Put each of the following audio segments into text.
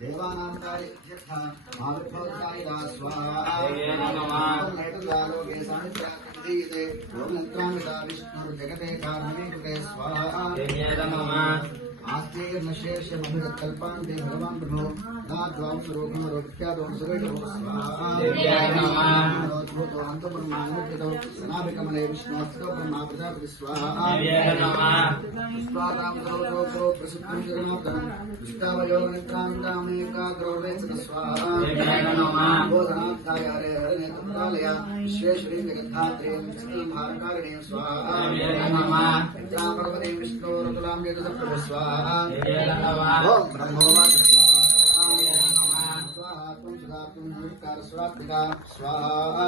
देवानां कार्यक्षेत्रः आविर्भवतारिदा स्वाहा लोके सानिध्याते लोकमन्त्रामिदा विष्णुर्जगते कारणमे कृते स्वाहा आस्तीर्नशेषमभिरत्कल्पान्ते भगवान् प्रभो नाद्वां स्वरूपमरोक्ष्यादों सुरेषु स्वाहा देव्यानमो अन्तपुर्मानुद्यतौ सनाभिकमले विष्णोऽस्तौ ब्रह्मा प्रजापति स्वाहा स्वादां सरोजो प्रसिद्धं जगन्नाथं दुष्टावयोगनित्रान्तामेकाग्रो वेत्सत स्वाहा बोधनार्थाय हरे हरे तत्कालय विश्वेश्वरी जगद्धात्रे भारकारिणे स्वाहा पर्वते विष्णोरुलां वेदप्रभु स्वाहा ओम ब्रह्मोवा स्वाहा तुम सदा तुम निष्कार स्वात्मिका स्वाहा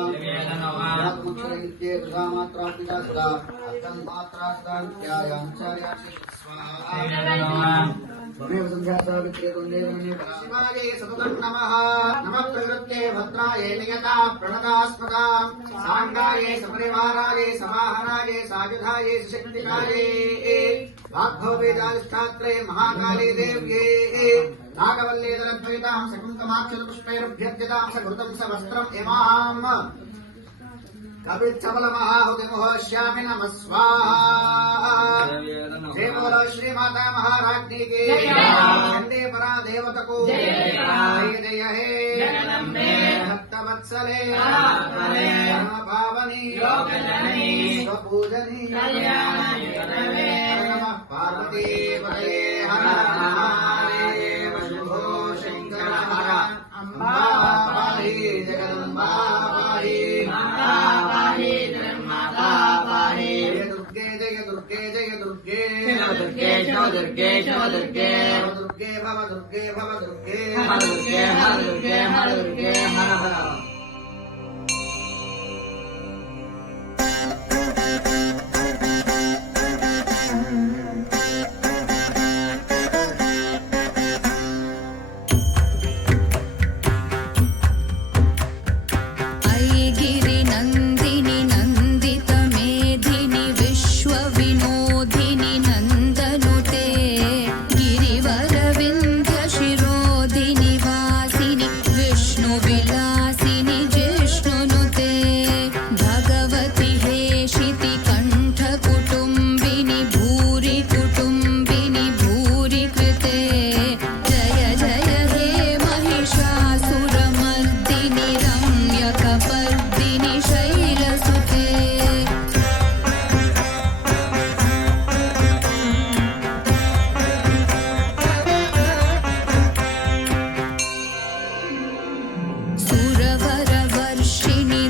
नित्ये सदा मात्रात्मिका सदा अर्थं मात्रा सदा नित्यायाञ्चार्या स्वाहा त्वमेव संध्या सावित्रे तुल्ये शिवाय सततं नमः नमः प्रकृत्ये भद्राय नियता प्रणतास्मदा सांगाय सपरिवाराय समाहराय सायुधाय शक्तिकाय वाग्भवेदाधिष्ठात्रे महाकाले देव्ये नागवल्लेदलद्वैतां सकुन्तमाक्षरपुष्पैरभ्यर्चितां सघृतं सवस्त्रम् इमाम् कपिच्छबलमहाहुतिमुहोश्यामि नमः स्वाहा जय बोलो श्री माता महाराज्ञी की चंडी परा देवतको जय जय हे भक्तवत्सले परम पावनी स्वपूजनी नमः पार्वती पतये हर महादेव शंभो शंकर हर अम्बा पाहि जगदम्बा पाहि दुर्गे भव दुर्गे भव दुर्गे हर दुर्गे हर दुर्गे हर दुर्गे हर हर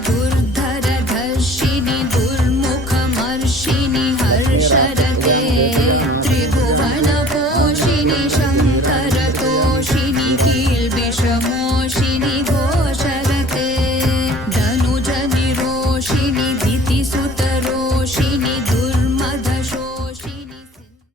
दुर्धरधर्षिणि दुर्मुखमर्षिणि हर्षर